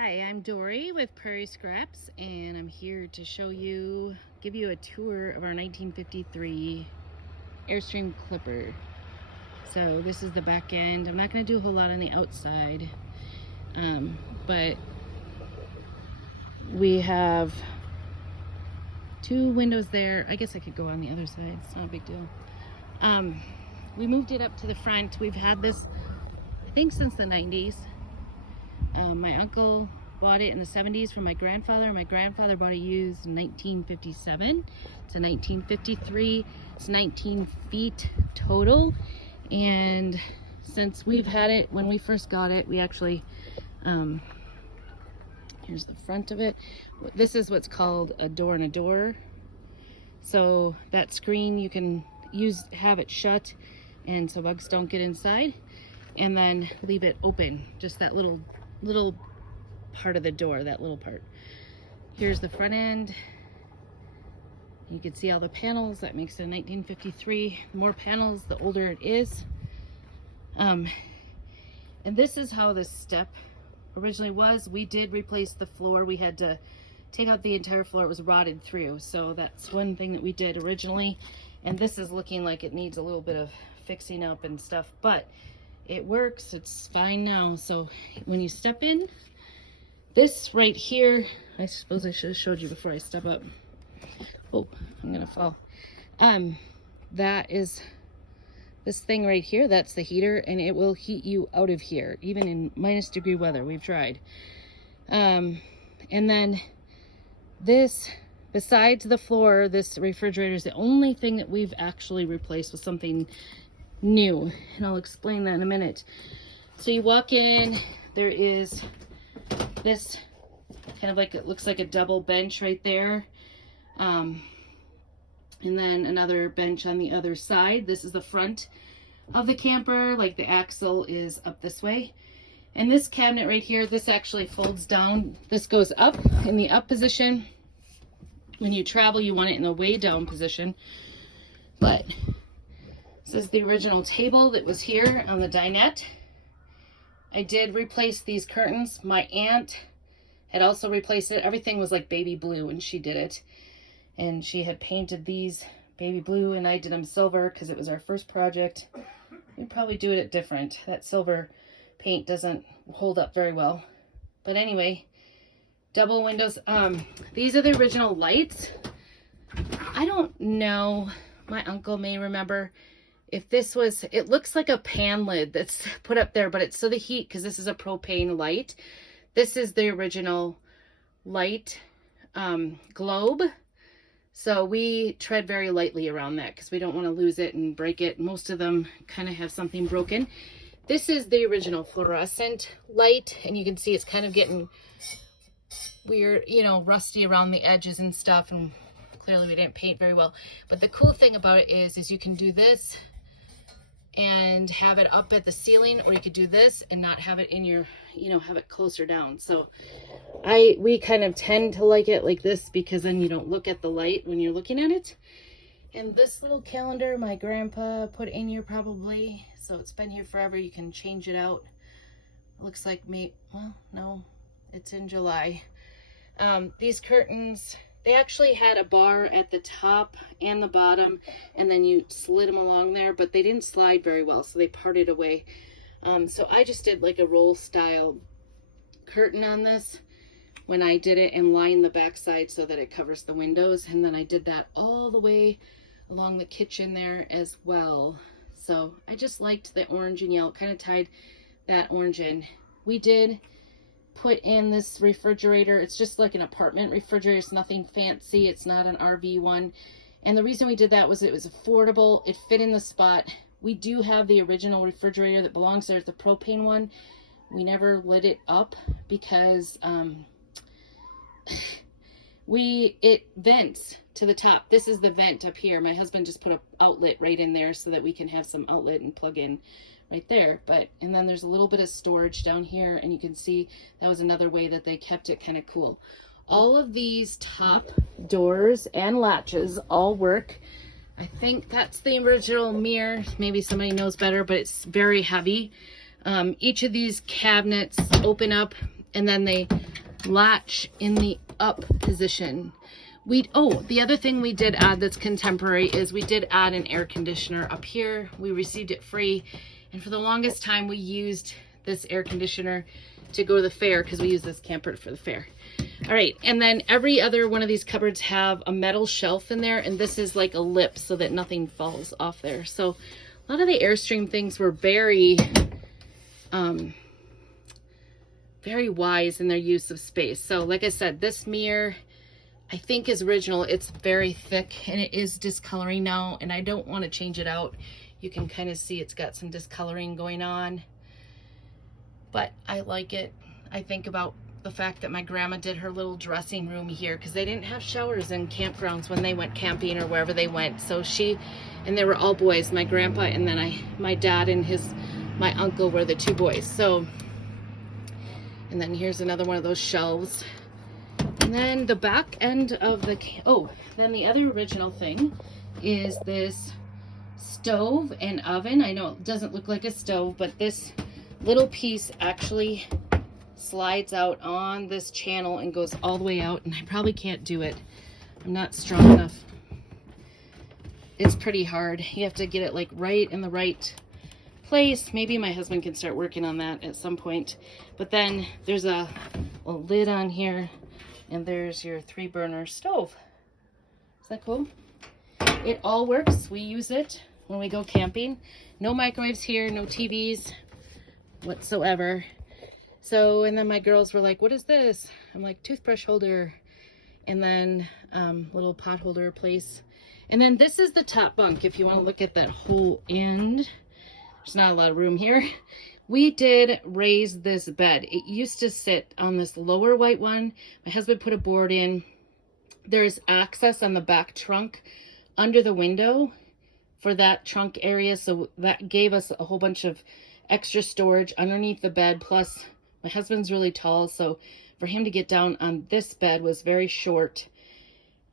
Hi, I'm Dory with Prairie Scraps, and I'm here to give you a tour of our 1953 Airstream clipper. So this is the back end. I'm not going to do a whole lot on the outside, but we have two windows there. I guess I could go on the other side. It's not a big deal. We moved it up to the front. We've had this, I think, since the 90s. My uncle bought it in the 70s from my grandfather. My grandfather bought it used in 1957 to 1953. It's 19 feet total. And since we've had it, when we first got it, we actually, here's the front of it. This is what's called a door in a door. So that screen you can have it shut, and so bugs don't get inside, and then leave it open, just that little part of the door, that little part. Here's the front end. You can see all the panels. That makes it a 1953. The more panels, the older it is. And this is how this step originally was. We did replace the floor. We had to take out the entire floor. It was rotted through. So that's one thing that we did originally. And this is looking like it needs a little bit of fixing up and stuff, but it works. It's fine now. So when you step in, this right here, I suppose I should have showed you before I step up. Oh, I'm gonna fall. That is this thing right here. That's the heater, and it will heat you out of here, even in -degree weather. We've tried. And then this, besides the floor, this refrigerator is the only thing that we've actually replaced with something new, and I'll explain that in a minute. So you walk in, there is this kind of like, it looks like a double bench right there, and then another bench on the other side. This is the front of the camper, like the axle is up this way. And this cabinet right here, this actually folds down. This goes up in the up position. When you travel, you want it in the way down position. But this is the original table that was here on the dinette. I did replace these curtains. My aunt had also replaced it. Everything was like baby blue when she did it. And she had painted these baby blue, and I did them silver because it was our first project. We'd probably do it different. That silver paint doesn't hold up very well. But anyway, double windows. These are the original lights. I don't know, my uncle may remember if this was, it looks like a pan lid that's put up there, but it's so the heat, because this is a propane light. This is the original light globe. So we tread very lightly around that because we don't want to lose it and break it. Most of them kind of have something broken. This is the original fluorescent light, and you can see it's kind of getting weird, you know, rusty around the edges and stuff, and clearly we didn't paint very well. But the cool thing about it is you can do this and have it up at the ceiling, or you could do this and not have it in your, you know, have it closer down. So we kind of tend to like it like this, because then you don't look at the light when you're looking at it. And this little calendar my grandpa put in here probably, so it's been here forever. You can change it out. It looks like well, no, it's in July. These curtains, they actually had a bar at the top and the bottom, and then you slid them along there, but they didn't slide very well, so they parted away. So I just did like a roll style curtain on this when I did it, and lined the back side so that it covers the windows. And then I did that all the way along the kitchen there as well. So I just liked the orange and yellow, kind of tied that orange in. We did put in this refrigerator. It's just like an apartment refrigerator. It's nothing fancy. It's not an RV one. And the reason we did that was it was affordable. It fit in the spot. We do have the original refrigerator that belongs there. It's the propane one. We never lit it up because it vents to the top. This is the vent up here. My husband just put an outlet right in there so that we can have some outlet and plug in right there. And then there's a little bit of storage down here, and you can see that was another way that they kept it kind of cool. All of these top doors and latches all work. I think that's the original mirror. Maybe somebody knows better, but it's very heavy. Each of these cabinets open up, and then they latch in the up position. The other thing we did add that's contemporary is we did add an air conditioner up here. We received it free, and for the longest time we used this air conditioner to go to the fair because we use this camper for the fair. All right, and then every other one of these cupboards have a metal shelf in there, and this is like a lip so that nothing falls off there. So a lot of the Airstream things were very very wise in their use of space. So like I said, this mirror I think is original. It's very thick and it is discoloring now, and I don't want to change it out. You can kind of see it's got some discoloring going on, but I like it. I think about the fact that my grandma did her little dressing room here because they didn't have showers in campgrounds when they went camping or wherever they went. So and they were all boys, my grandpa, and then my dad and my uncle were the two boys. So, and then here's another one of those shelves. And then the back end of then the other original thing is this stove and oven. I know it doesn't look like a stove, but this little piece actually slides out on this channel and goes all the way out, and I probably can't do it. I'm not strong enough. It's pretty hard. You have to get it like right in the right place. Maybe my husband can start working on that at some point. But then there's a lid on here, and there's your 3-burner stove. Is that cool? It all works. We use it when we go camping. No microwaves here, no TVs whatsoever. So, and then my girls were like, what is this? I'm like, toothbrush holder. And then little pot holder place. And then this is the top bunk. If you want to look at that whole end, there's not a lot of room here. We did raise this bed. It used to sit on this lower white one. My husband put a board in. There's access on the back trunk under the window for that trunk area. So that gave us a whole bunch of extra storage underneath the bed. Plus, my husband's really tall, so for him to get down on this bed was very short.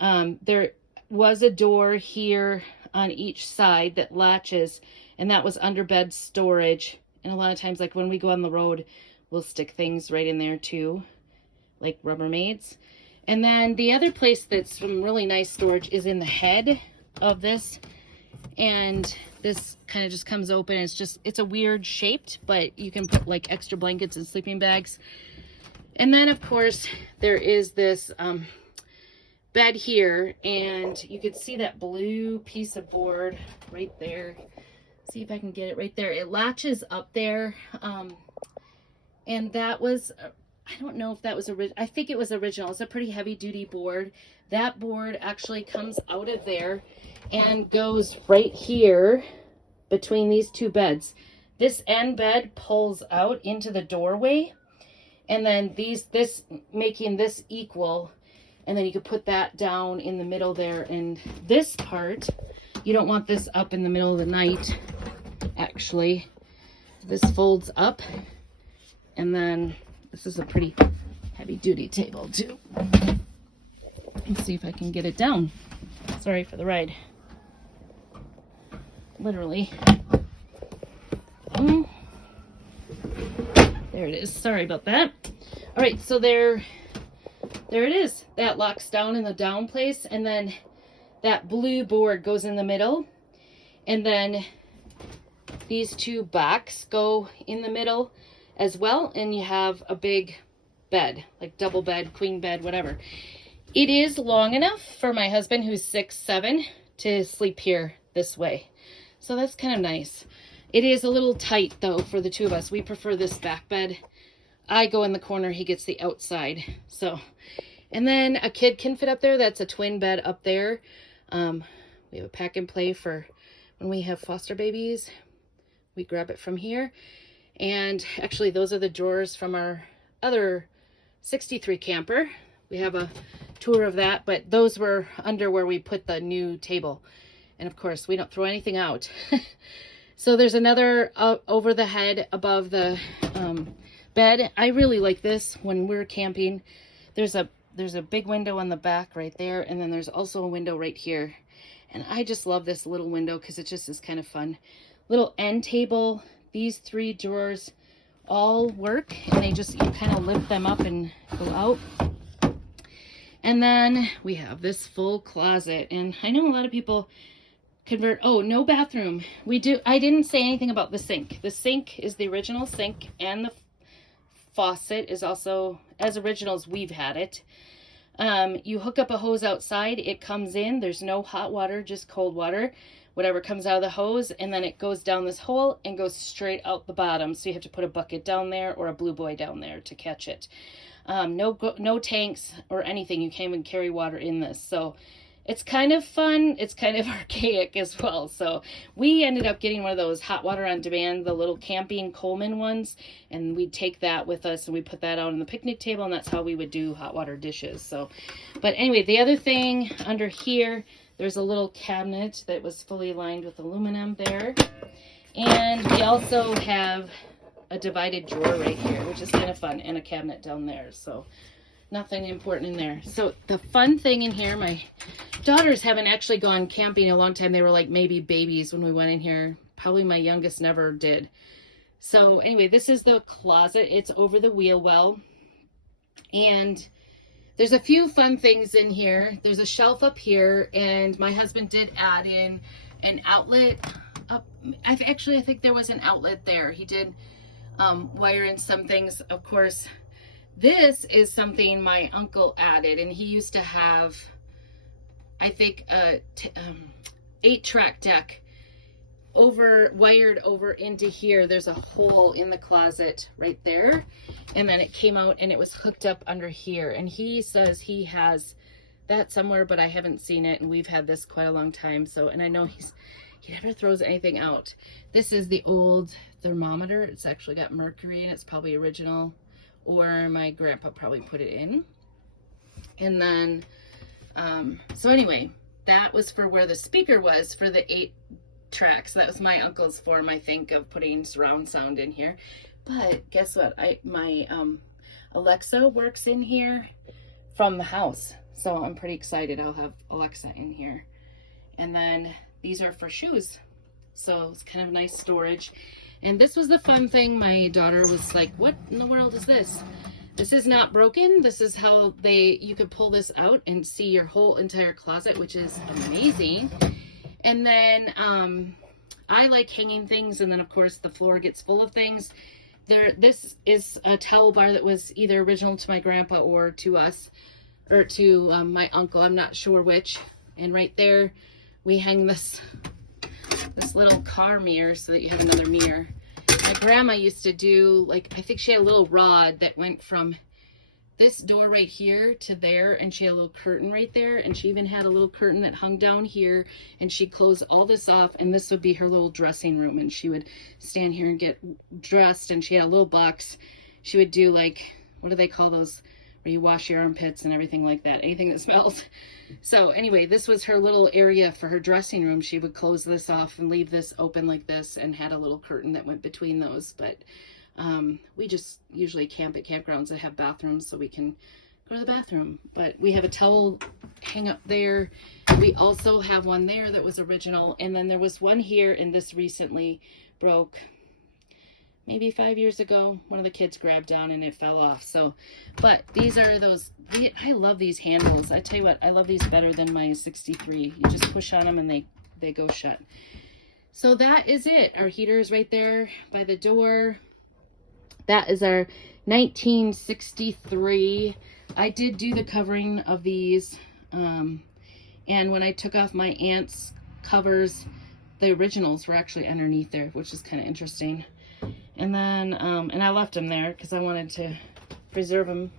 There was a door here on each side that latches, and that was under bed storage. And a lot of times, like when we go on the road, we'll stick things right in there too, like Rubbermaids. And then the other place that's some really nice storage is in the head of this. And this kind of just comes open. It's a weird shaped, but you can put like extra blankets and sleeping bags. And then of course there is this bed here, and you can see that blue piece of board right there. See if I can get it right there. It latches up there. And that was, I don't know if that was original. I think it was original. It's a pretty heavy duty board. That board actually comes out of there and goes right here between these two beds. This end bed pulls out into the doorway, and then this making this equal, and then you could put that down in the middle there. And this part, you don't want this up in the middle of the night. Actually, this folds up, and then this is a pretty heavy duty table too. Let's see if I can get it down. Sorry for the ride. Literally. There it is. Sorry about that. All right, so there it is. That locks down in the down place, and then that blue board goes in the middle, and then these two backs go in the middle as well, and you have a big bed, like double bed, queen bed, whatever. It is long enough for my husband, who's 6'7", to sleep here this way. So that's kind of nice. It is a little tight though for the two of us. We prefer this back bed. I go in the corner, he gets the outside. So, and then a kid can fit up there. That's a twin bed up there. We have a pack and play for when we have foster babies. We grab it from here. And actually those are the drawers from our other 63 camper. We have a tour of that, but those were under where we put the new table. And of course we don't throw anything out. So there's another over the head above the bed. I really like this when we're camping. There's a big window on the back right there, and then there's also a window right here. And I just love this little window because it just is kind of fun. Little end table. These 3 drawers all work, and they just, you kind of lift them up and go out. out. And then we have this full closet, and I know a lot of people convert. Oh, no bathroom. I didn't say anything about the sink. The sink is the original sink, and the faucet is also as original as we've had it. You hook up a hose outside, it comes in, there's no hot water, just cold water, whatever comes out of the hose, and then it goes down this hole and goes straight out the bottom. So you have to put a bucket down there or a blue boy down there to catch it. No tanks or anything. You can't even carry water in this. So it's kind of fun. It's kind of archaic as well. So we ended up getting one of those hot water on demand, the little camping Coleman ones, and we'd take that with us and we put that out on the picnic table, and that's how we would do hot water dishes. So, but anyway, the other thing under here, there's a little cabinet that was fully lined with aluminum there. And we also have a divided drawer right here, which is kind of fun, and a cabinet down there. So nothing important in there. So the fun thing in here, my daughters haven't actually gone camping in a long time. They were like maybe babies when we went in here. Probably my youngest never did. So anyway, this is the closet. It's over the wheel well. And there's a few fun things in here. There's a shelf up here, and my husband did add in an outlet up. I think there was an outlet there. He did wire in some things. Of course, this is something my uncle added, and he used to have, I think, a 8-track deck wired over into here. There's a hole in the closet right there, and then it came out and it was hooked up under here, and he says he has that somewhere, but I haven't seen it, and we've had this quite a long time. So, and I know he never throws anything out. This is the old thermometer. It's actually got mercury in it. It's probably original, or my grandpa probably put it in. And then so anyway, that was for where the speaker was for the 8 tracks. That was my uncle's form, I think, of putting surround sound in here. But guess what? My Alexa works in here from the house, so I'm pretty excited. I'll have Alexa in here. And then these are for shoes, so it's kind of nice storage. And this was the fun thing. My daughter was like, what in the world is this? This is not broken. This is how you could pull this out and see your whole entire closet, which is amazing. And then I like hanging things, and then of course the floor gets full of things. This is a towel bar that was either original to my grandpa or to us, or to my uncle. I'm not sure which. And right there we hang this little car mirror so that you have another mirror. My grandma used to do, like, I think she had a little rod that went from this door right here to there, and she had a little curtain right there, and she even had a little curtain that hung down here, and she'd close all this off, and this would be her little dressing room, and she would stand here and get dressed, and she had a little box. She would do, like, what do they call those, where you wash your armpits and everything like that, anything that smells. So anyway, this was her little area for her dressing room. She would close this off and leave this open like this, and had a little curtain that went between those. But we just usually camp at campgrounds that have bathrooms, so we can go to the bathroom. But we have a towel hang up there. We also have one there that was original, and then there was one here, and this recently broke. Maybe 5 years ago, one of the kids grabbed down and it fell off. So, but these are those, I love these handles. I tell you what, I love these better than my 63. You just push on them and they go shut. So that is it. Our heater is right there by the door. That is our 1963. I did do the covering of these. And when I took off my aunt's covers, the originals were actually underneath there, which is kind of interesting. And then, and I left them there because I wanted to preserve them.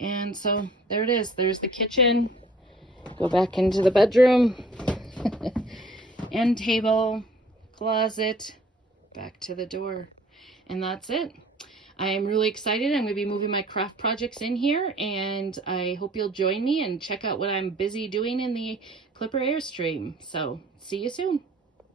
And so there it is. There's the kitchen. Go back into the bedroom. End table, closet, back to the door. And that's it. I am really excited. I'm going to be moving my craft projects in here, and I hope you'll join me and check out what I'm busy doing in the Clipper Airstream. So see you soon.